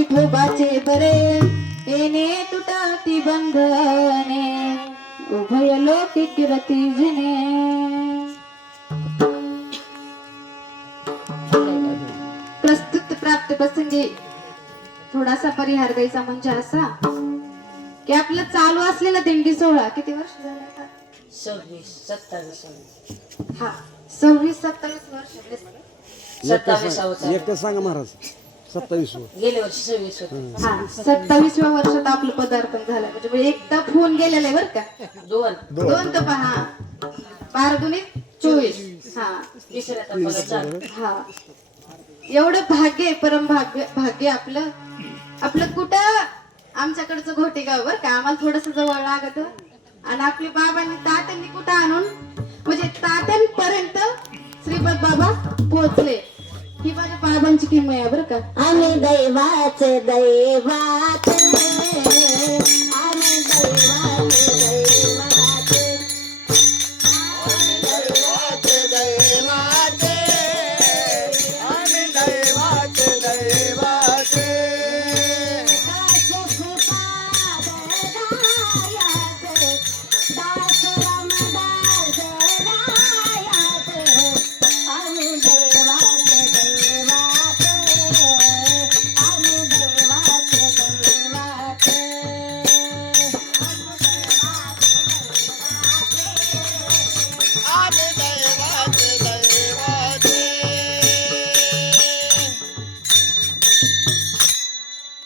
विठोबाचे बरे येणे तुटाती बंधने उभय लोकी किरती जने. प्रस्तुत प्राप्त प्रसंगी थोडासा परिहार द्यायचा म्हणजे असा की आपलं चालू असलेला दिंडी सोहळा किती वर्ष झाले आता? 26-27 हा 26-27 वर्ष. 27 एक सांगा महाराज 27 गेल्या वर्षी 26 होते. हा 27व्या वर्षात आपलं पदार्पण झालं म्हणजे एकदा फोन गेलेला आहे बरं का. दोन तर पहा 12×24 हा तिसऱ्या टप्प्याला चालू. हा एवढं भाग्य आहे, परम भाग्य आपलं. आपलं कुठं आमच्याकडचं घोटेगाव बरं का, आम्हाला थोडस जवळ लागत आणि आपल्या बाबांनी तात्यांनी कुठं आणून म्हणजे तात्यांपर्यंत श्रीपद बाबा पोहोचले. ही माझ्या बाबांची किंमत आहे बरं का. आम्ही दैवाचे दैवाचे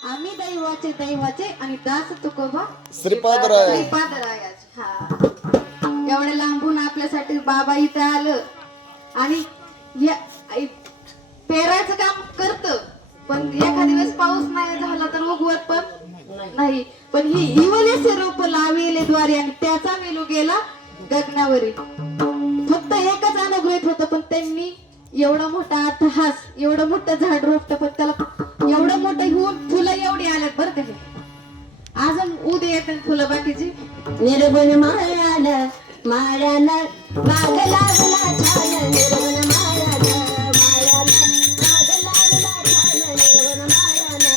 आम्ही दैवाचे दैवाचे आणि दास तुकोबा श्रीपादराय. श्रीपादरायाचे. हा एवढ्या लांबून आपल्यासाठी बाबा इथे आलं आणि पेरायचं काम करत पण एखाद्या वेळेस पाऊस नाही झाला तर उगवत पण नाही. पण ही हिवलेचे रोप लावेले द्वारे आणि त्याचा मेलू गेला गगनावरी. फक्त एकच अनुग्रहित होतं पण त्यांनी एवढा मोठा अट्टहास एवढं मोठं झाड रोपट पण त्याला एवढं मोठं होऊन फुलं एवढी आल्यात बरं का. अजून उद्या येतात फुलं बाकीची. निर्गुण माळ्याला माळ्याला बाग लावला छान निर्गुण माळ्याला माळ्याला बाग लावला छान निर्गुण माळ्याला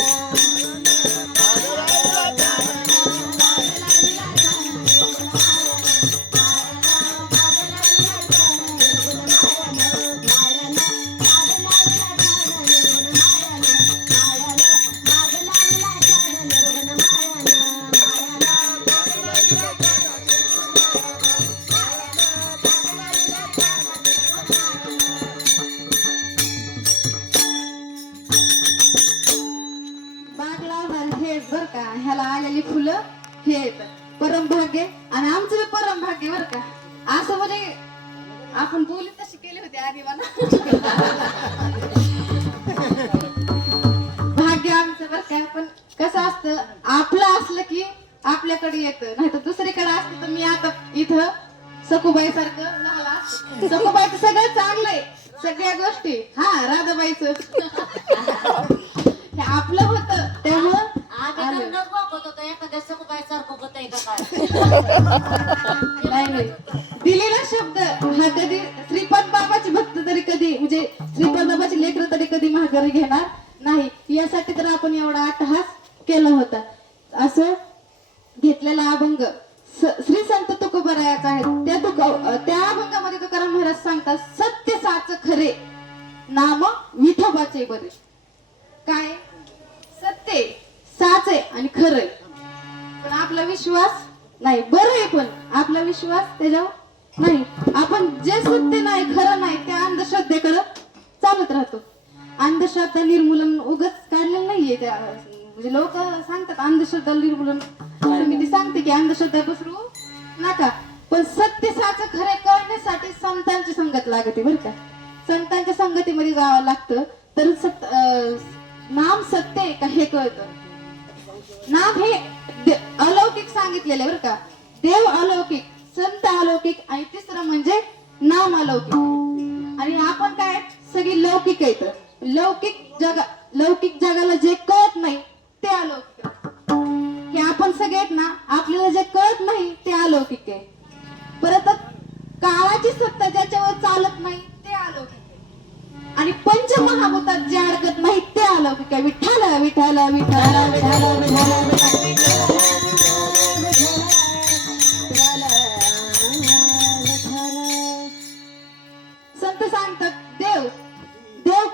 बर का. ह्याला आलेली फुलं हे परम भाग्य आणि आमचं परम भाग्य बर का. असं म्हणजे आपण बोली तशी केली होती आधी भाग्य आमचं बर का. पण कसं असतं आपलं असलं की आपल्याकडे येतं नाही तर दुसरीकडे असतं तर मी आता इथं सखूबाई सारखं झाला. सखूबाईचं सगळं चांगलंय सगळ्या गोष्टी. हा राधाबाईचं आपलं होतं त्यामुळं नाही दिलेला शब्द हा कधी श्रीपाद बाबाची भक्त तरी कधी म्हणजे श्रीपाद बाबाची लेकरं तरी कधी माघारी घेणार नाही. यासाठी तर आपण एवढा अट्टहास केला होता. असं घेतलेला अभंग श्री संत तुकोबारायाचा आहे. त्या अभंगामध्ये तुकाराम महाराज सांगतात सत्य साच खरे नाम विठोबाचे बरे. काय सत्य साच आहे आणि खरंय पण आपला विश्वास नाही. बरं आहे पण आपला विश्वास त्याच्यावर नाही. आपण जे सत्य नाही खरं नाही त्या अंधश्रद्धेकडे चालत राहतो. अंधश्रद्धा निर्मूलन उगाच काढलेलं नाहीये. त्या म्हणजे लोक सांगतात अंधश्रद्धा निर्मूलन समिती सांगते की अंधश्रद्धा पसरू नका पण सत्य साच खरे कळण्यासाठी संतांची संगत लागते बरं का. संतांच्या संगतीमध्ये जावं लागतं तर नाम सत्य आहे का हे कळतं. नाम हे अलौकिक सांगितलेले बरं का. देव अलौकिक संत अलौकिक आणि तिसरं म्हणजे नाम अलौकिक. आणि आपण काय सगळी लौकिक आहेत. लौकिक जगाला जे कळत नाही ते अलौकिक. की आपण सगळे आहेत ना आपल्याला जे कळत नाही ते अलौकिक आहे. परत काळाची सत्ता ज्याच्यावर चालत नाही ते अलौकिक आहे. आणि पंचमहाभूतात जे अडकत नाही ते अलौकिक आहे. विठ्ठल विठ्ठल विठ्ठल संत सांगतात देव देव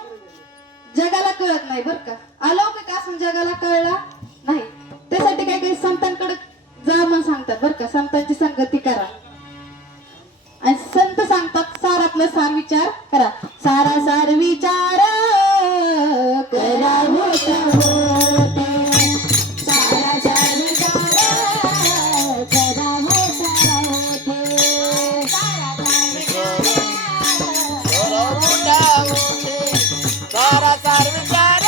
जगाला कळत नाही बर का, अलौकिक असून जगाला कळला नाही, त्यासाठी काही काही संतांकडे जा म्हणून सांगतात बर का, संतांची संगती करा. आणि संत सांगतात सारातलं सार विचार करा, सारा सार विचार करा होता होते. सारा सार विचार करा होता होते. सारा सार विचार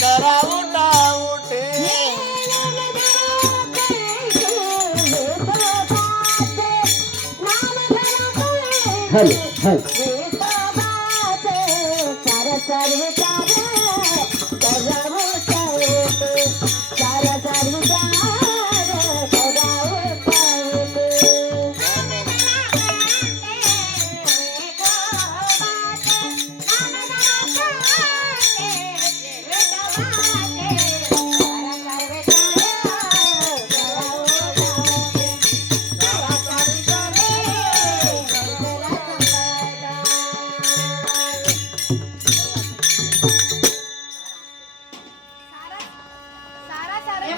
करा उठा उठे. हॅलो हॅलो सारा सार विचार करा होता होते. सारा सार विचार करा होता होते.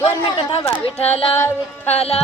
दोन मिनिटं थांबा. विठाला विठाला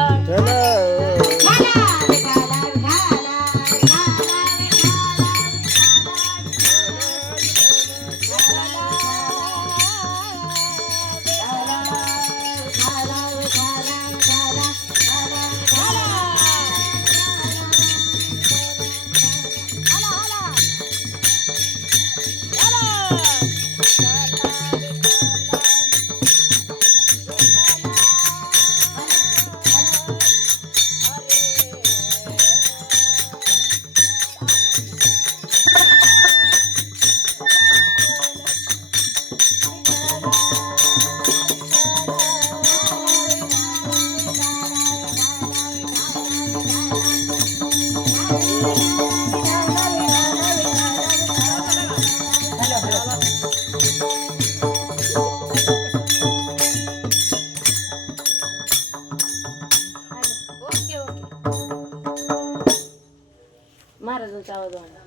महाराजांचा आवाज वाढला.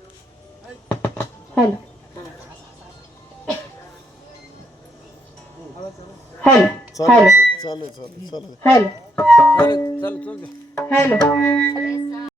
हॅलो हॅलो हॅलो चालेल चालेल चालेल हॅलो चालेल चालेल हॅलो